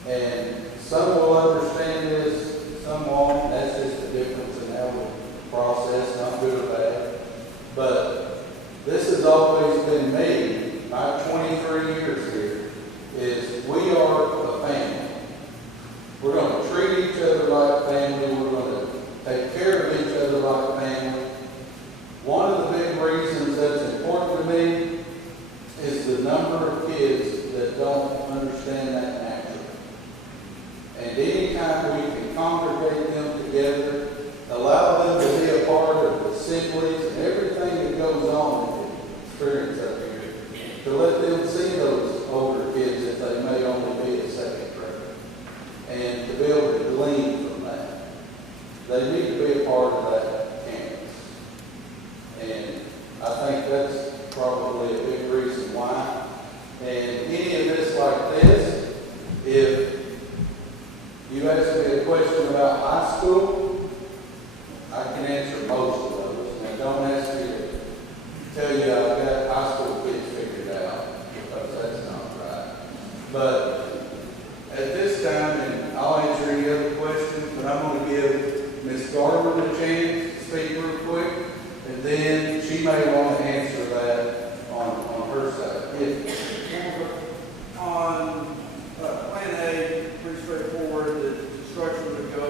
and some will understand this, some won't. That's just the difference in how we process, not good or bad. But this has always been me, my 23 years here, is we are a family. We're going to treat each other like family. We're going to take care of each other like family. One of the big reasons that's important to me is the number of kids that don't understand that naturally. And anytime we can congregate them together, allow them to be a part of assemblies and everything that goes on in the experience up here, to let them see those older kids if they may only be a second grader, and to be able to glean from that. They need to be a part of that campus. And I think that's probably a big reason why. And any of this like this, if you ask me a question about high school, I can answer most of those. Now, don't ask me to tell you I've got high school kids figured out, because that's not right. But at this time, and I'll answer any other questions, but I'm going to give Ms. Garber a chance to speak real quick, and then she may want to answer that on her side. Yes. On Plan A, pretty straightforward, the structure would go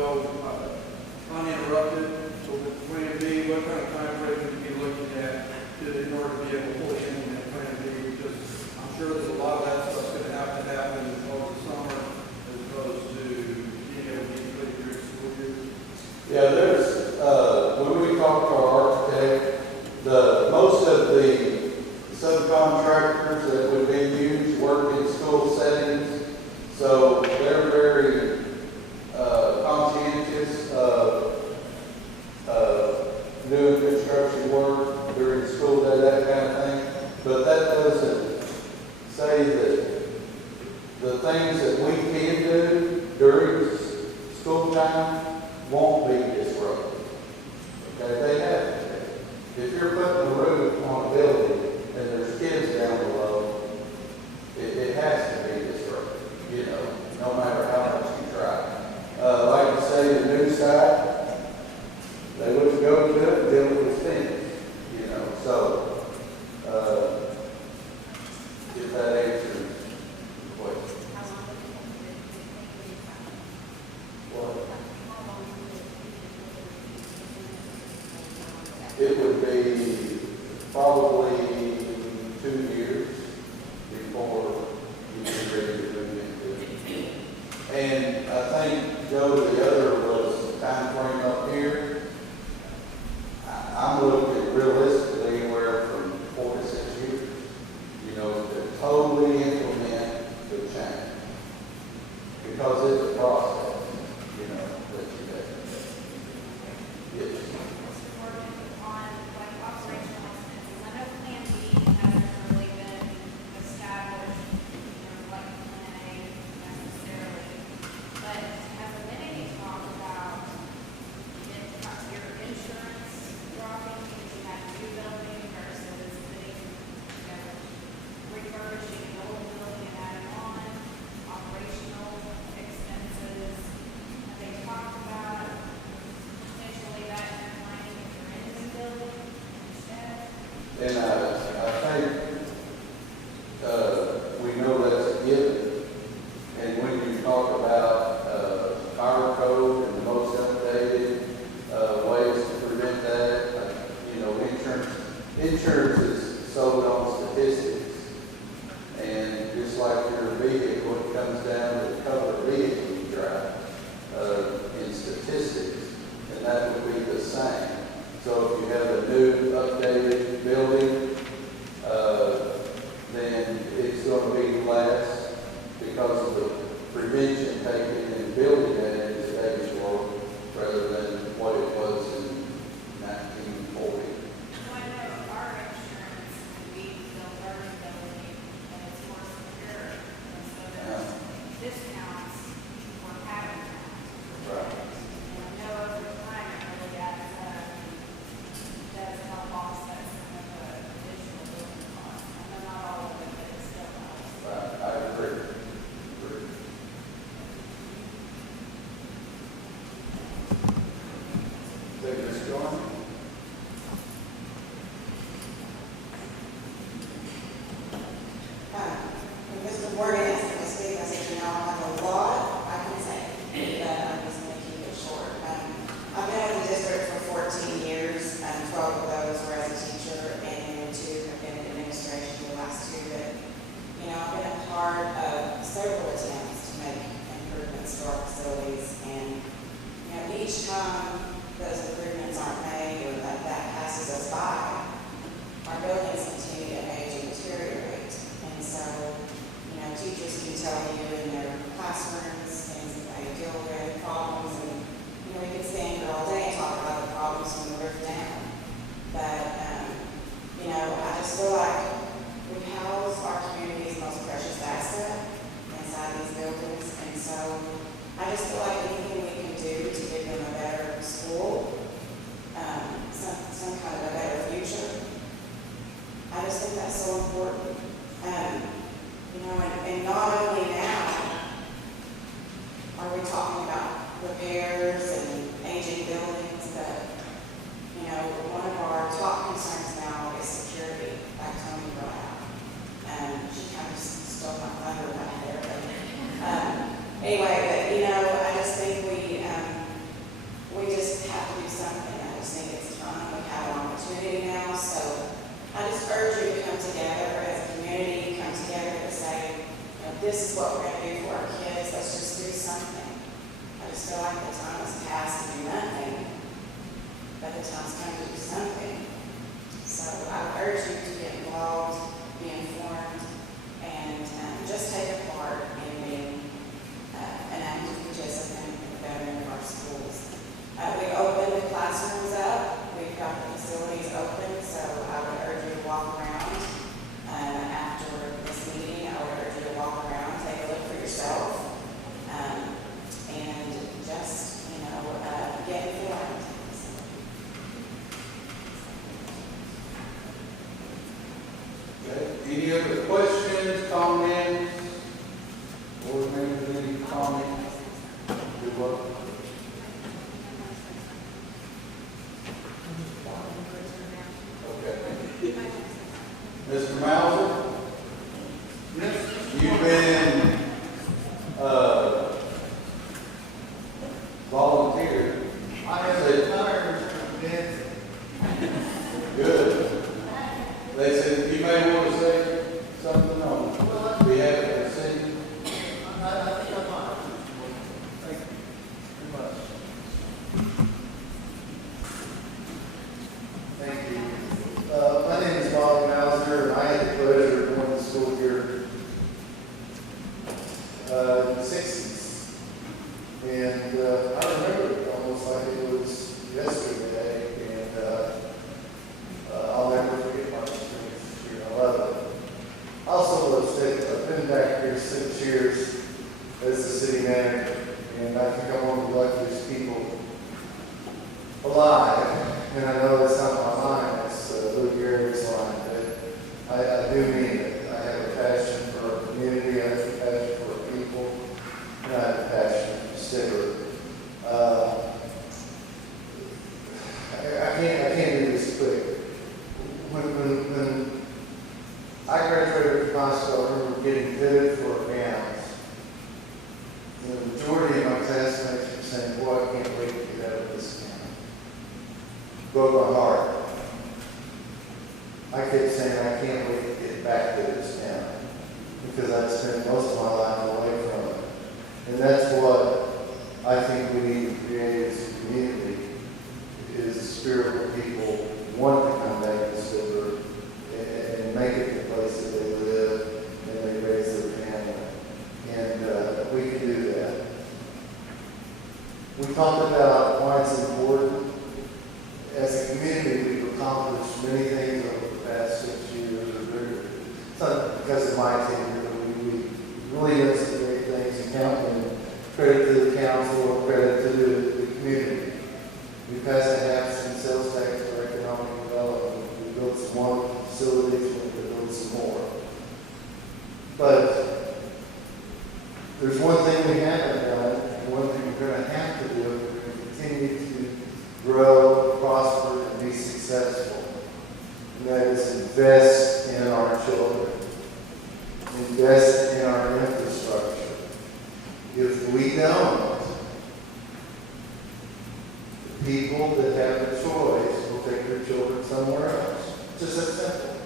uninterrupted. So with Plan B, what kind of time frame would you be looking at in order to be able to push in that Plan B? Because I'm sure there's a lot of that stuff's going to happen over the summer as opposed to being able to get completed during school year. Yeah, when we talk to our architect, most of the subcontractors that would be used work in school settings, so they're very conscientious of doing construction work during school day, that kind of thing. But that doesn't say that the things that we can do during school time won't be disrupted. Okay, they have to. If you're putting a roof on a building and there's kids down below, it has to be disrupted, no matter how much you try. Like I say, the new side, they wouldn't go to it until it was finished, So, if that answers the question. What? it would be probably 2 years before you get ready to move into it. And I think, Joe, the other was time frame up here. I'm looking realistically anywhere from 4 to 6 years, you know, to totally implement the change. Because it's a process, you know, that you have. Yes. On like operational expenses, I know Plan B hasn't really been established, like Plan A necessarily. But has there been any talk about your insurance dropping because you have a new building versus putting, refurbishing an old building and adding on, operational expenses? Have they talked about potentially that declining if you're in a new building instead? And I think, we know that's a given. And when you talk about, fire code and the most updated, ways to prevent that, you know, insurance is sold on statistics. And just like your vehicle, it comes down to the color of vehicle you drive, in statistics, and that would be the same. So if you have a new updated building, then it's going to be less because of the prevention taken in building that in today's world rather than what it was in 1940. I know our insurance, we build our building and it's more secure. And so there's discounts for having that. Right. And I know over time it really does help offset some of the additional building costs. I know not all of it, but it still helps. Right. I agree. Thank you, Mr. John. Mr. Morgan asked me to speak, I said, you know, I have a lot I can say, but I'm just going to keep it short. I've been with the district for 14 years, 12 of those were as a teacher, and 2 have been in administration, the last 2 that, you know, I've been a part of several attempts to make improvements to our facilities, and, you know, each time those improvements aren't made or that passes us by, our buildings continue to age and deteriorate. And so, you know, teachers can tell you in their classrooms things that they deal with, problems, and, you know, we can stand here all day and talk about the problems from the roof down. But, you know, I just feel like we house our community's most precious asset inside these buildings. And so I just feel like anything we can do to give them a better school, some kind of a better future, I just think that's so important. You know, and not only now are we talking about repairs and aging buildings, but, you know, one of our top concerns now is security, like Tony brought out. She kind of stole my thunder right there, but, anyway, but, you know, I just think we just have to do something. I just think it's time. We have an opportunity now, so I just urge you to come together as a community, come together to say, you know, this is what we're going to do for our kids. Let's just do something. I just feel like the time has passed to do nothing, but the time's come to do something. So I urge you to get involved, be informed, and just take a part in being an active participant in the betterment of our schools. We opened the classrooms up. We've got the facilities open, so I would urge you to walk around. After this meeting, I would urge you to walk around, take a look for yourself, and just, you know, get informed. Okay. Any other questions, comments? Board members, any comments? Do what? Okay. Mr. Mauser? Yes. You've been, volunteered. I have retired from dancing. and I know that's not my line, it's Lou Gary's line, but I do mean it. I have a passion for our community, I have a passion for our people, and I have a passion for Stigler. I can't do this quick. When I graduated from high school, I remember getting fitted for gowns. The majority of my classmates were saying, boy, I can't wait to get out of this gown. Broke my heart. I kept saying, I can't wait to get back to this gown, because I'd spent most of my life away from it. And that's what I think we need to create as a community, is a spirit where people want to come back to Stigler and make it the place that they live and they raise their family. And we can do that. We talked about why it's important. As a community, we've accomplished many things over the past 6 years. It's not because of my tenure, but we really done some great things. And credit to the council or credit to the community. We passed a half in sales tax for economic development. We built some more facilities, we built some more. But there's one thing we haven't done, and one thing we're going to have to do if we're going to continue to grow, prosper, and be successful. And that is invest in our children. Invest in our infrastructure. If we don't, people that have a choice will take their children somewhere else. Just that simple.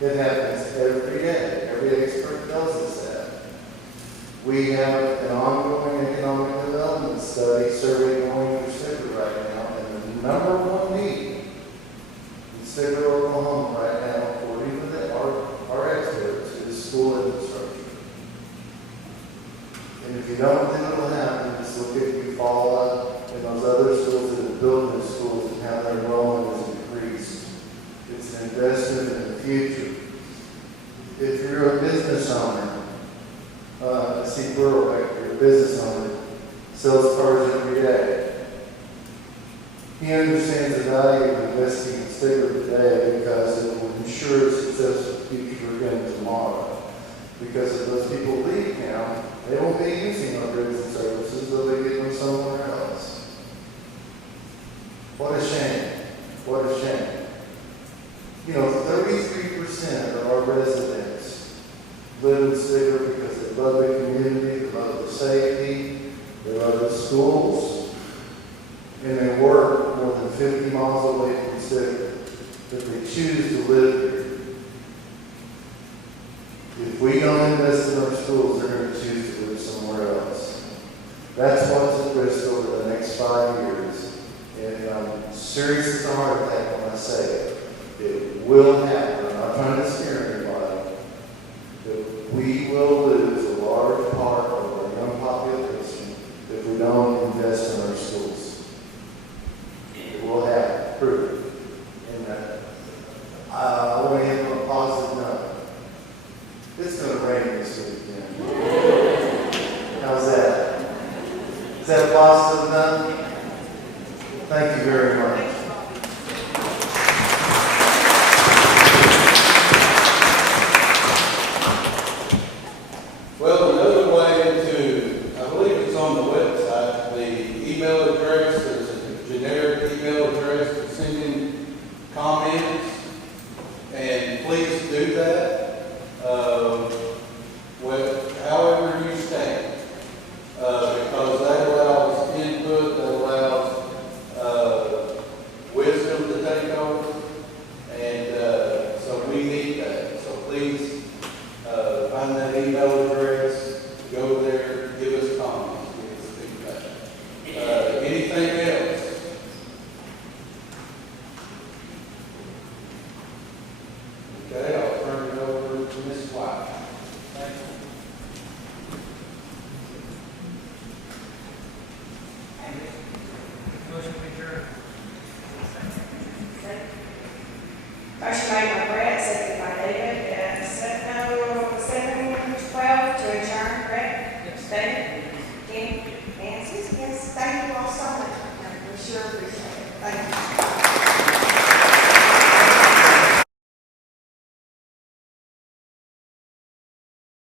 It happens every day. Every expert tells us that. We have an ongoing economic development survey going for Stigler right now, and the number one need in Stigler, Oklahoma right now, according to our experts, is school infrastructure. And if you don't think it'll happen, just look at Eufaula and those other schools that have built new schools and how their enrollment has increased. It's an investment in the future. If you're a business owner, I see Burrow back here, a business owner, sells cars every day. He understands the value of investing in Stigler today because it will ensure a successful future for him tomorrow. Because if those people leave now, they won't be using our goods and services, they'll be getting them somewhere else. What a shame. What a shame. 33% of our residents live in Stigler because they love the community, they love the safety, they love the schools, and they work more than 50 miles away from Stigler, but they choose to live here. If we don't invest in our schools, they're going to choose to live somewhere else. That's what's at risk over the next 5 years. And I'm serious as a heart attack when I say it. It will happen. I'm not trying to scare anybody. But we will lose a large part of our young population if we don't invest in our schools. It will happen. Prove it. And I want to end on a positive note. It's going to rain this weekend. How's that? Is that positive enough? Thank you very much. Well, another way to, I believe it's on the website, the email address, there's a generic email address to send in comments, and please do that. However you stand, because that allows input, that allows wisdom to take over, and so we need that. So please find that email address, go there, give us comments, give us feedback. Anything else? Okay, I'll turn it over to Ms. White. Thank you. Motion to adjourn. Motion made by Brett, seconded by David, at 7:12 to adjourn. Brett? Yes. David? Kenny? Nancy? Yes, thank you all so much. We sure appreciate it. Thank you.